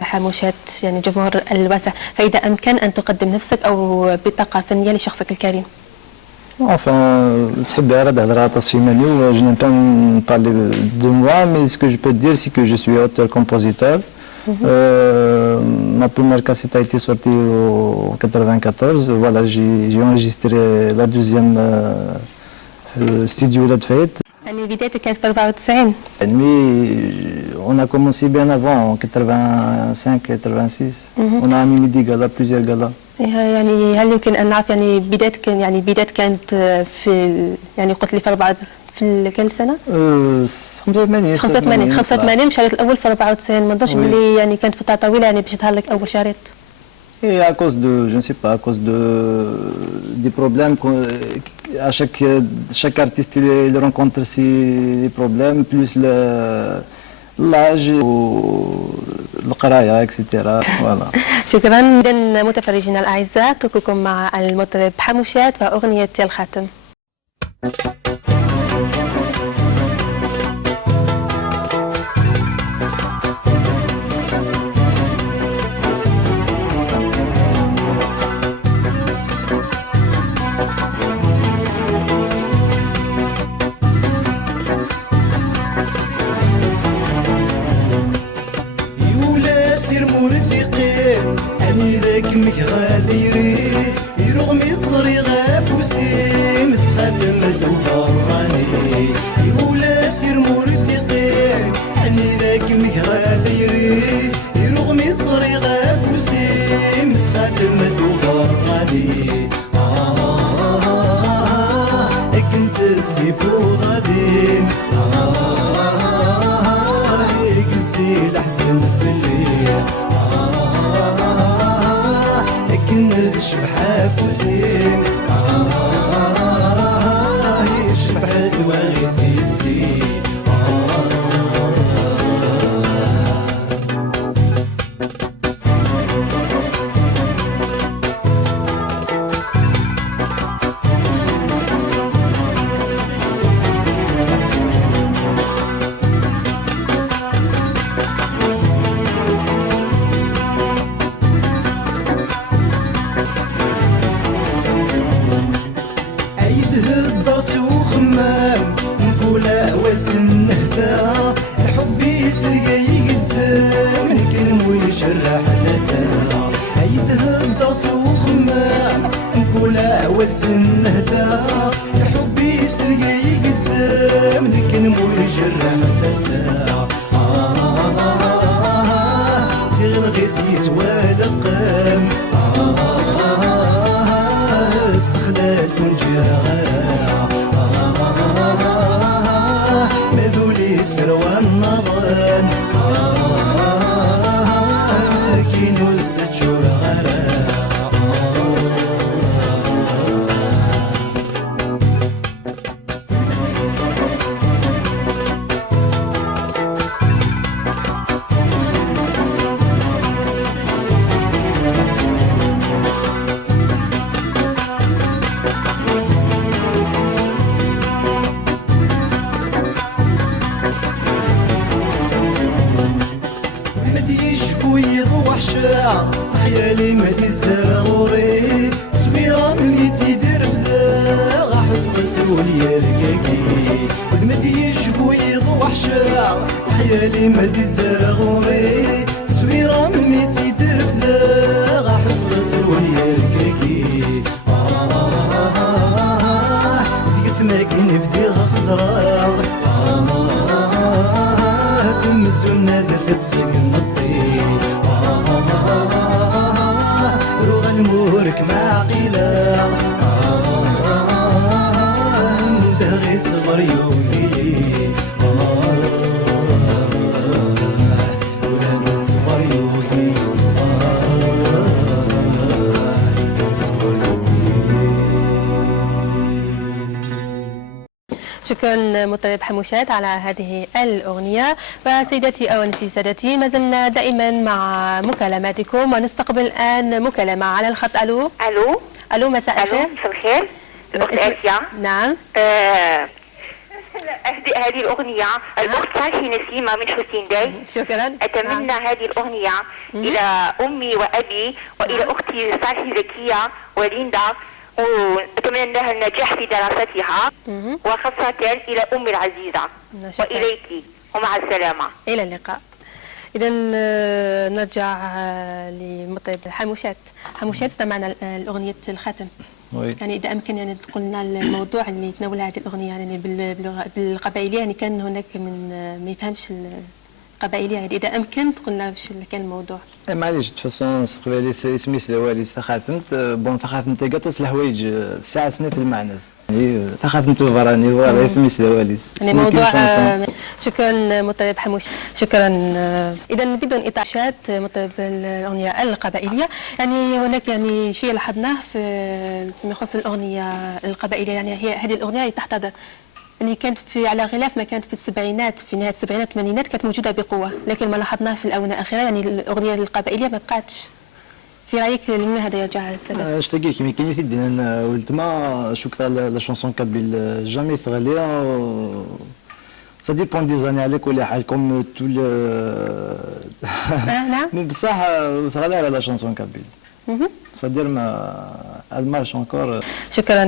حموشات يعني جمهور الواسع، فإذا أمكن أن تقدم نفسك أو بطاقة فنية لشخصك الكريم. Enfin, je n'aime pas parler de moi, mais ce que je peux te dire, c'est que je suis auteur-compositeur. Ma première cassette a été sortie en 94. Voilà, j'ai enregistré la deuxième studio de fête. يعني بدايتك كانت في 94. On a commencé bien avant, en 85-86. On a animé des galas, plusieurs galas. يعني هل يمكن أن نعرف يعني بدايتك كانت في يعني قلت لي في كل سنة؟ 85 شريط الأول في 94. ما نظنش بلي يعني كانت فترة طويلة يعني باش يظهر لك أول شريط. Et à cause de, je ne sais pas, à cause des problèmes, à chaque artiste il rencontre ses problèmes, plus l'âge, القراية etc. voilà. شكرا. إذا متفرجينا الأعزاء أترككم مع المطرب حموشات وأغنية الخاتم. سير موردقين أني ذاك مكغاديري يرغمي الصري غافوسي مسخدم دوفراني يولا سير موردقين أني ذاك مكغاديري يرغمي الصري غافوسي مسخدم دوفراني كنت السيفو غادين يكسي الحزن في الليل لكن الشبحة فوسين الشبحة واغد السين حبي سرقي قدام نكلم ويشرح نسا عيده الدرس وخمام نقول اول سنه ذا حبي سرقي قدام نكلم ويشرح نسا زيغ الغيسيت ودقام سخلات ونجاغا مذولي سروى النظن كينو زدتشو غرام خيالي مدي الزرغوري تصويرة من يتيدر فدا غاحس غسول يرقاقي ودمدي يشبو يضوح شاع خيالي مدي الزرغوري تصويرة من يتيدر فدا غاحس غسول يرقاقي ديك اسمك نبدي غخزراغ تمزونا دفت سقن الطين روغ المورك مع قيلة ندغي صغر يوهي ولاد الصغر يوهي شكرا مطرب حموشات على هذه الأغنية. فسيداتي أونسي سادتي، ما زلنا دائما مع مكالماتكم ونستقبل الآن مكالمة على الخط. ألو ألو مساء الخير. مساء الخير. الأخت آسيا. نعم. أهدئ هذه الأغنية الأخت صالحي نسيمة من حسين داي. شكرا. أتمنى هذه الأغنية إلى أمي وأبي وإلى أختي صالحي زكية وليندا، وأتمنى لها النجاح في دراستها، وخاصة إلى أمي العزيزة شكرا. وإليك، ومع السلامة. إلى اللقاء. إذا نرجع لمطرب حموشات. حموشات استمعنا لأغنية الخاتم. وي. يعني إذا أمكن يعني تقول لنا الموضوع اللي تناولها هذه الأغنية يعني بالقبائلية، يعني كان هناك من ما يفهمش القبائلية، يعني إذا أمكن تقول لنا واش كان الموضوع. معليش تفاصيل استقبالي اسمي سلوالي تخاثمت بون تخاثمت قطس الحوايج ساعة سنة المعنى يعني تخاثمت الفراني ولا اسمي سلوالي يعني موضوع. شكرا مطرب حموش. شكرا. اذا بدون اطاشات مطرب الاغنيه القبائليه، يعني هناك يعني شيء لاحظناه فيما يخص الاغنيه القبائليه، يعني هي هذه الاغنيه تحتضر يعني كانت في على غلاف ما كانت في السبعينات، في نهايه السبعينات الثمانينات كانت موجوده بقوه، لكن ما لاحظناه في الاونه الاخيره يعني الاغنيه القبائليه ما بقاتش. في رايك لمن هذا يرجع السبب؟ اش تلقى كيما كاين في الدين انا ولت ما شو كثر لا شونسون كابيل جامي تغلي سا ديبون دي زاني على كل حال كوم تو نعم. بصح تغلي على لا شونسون كابيل صدير ما المارش انكور. شكرا.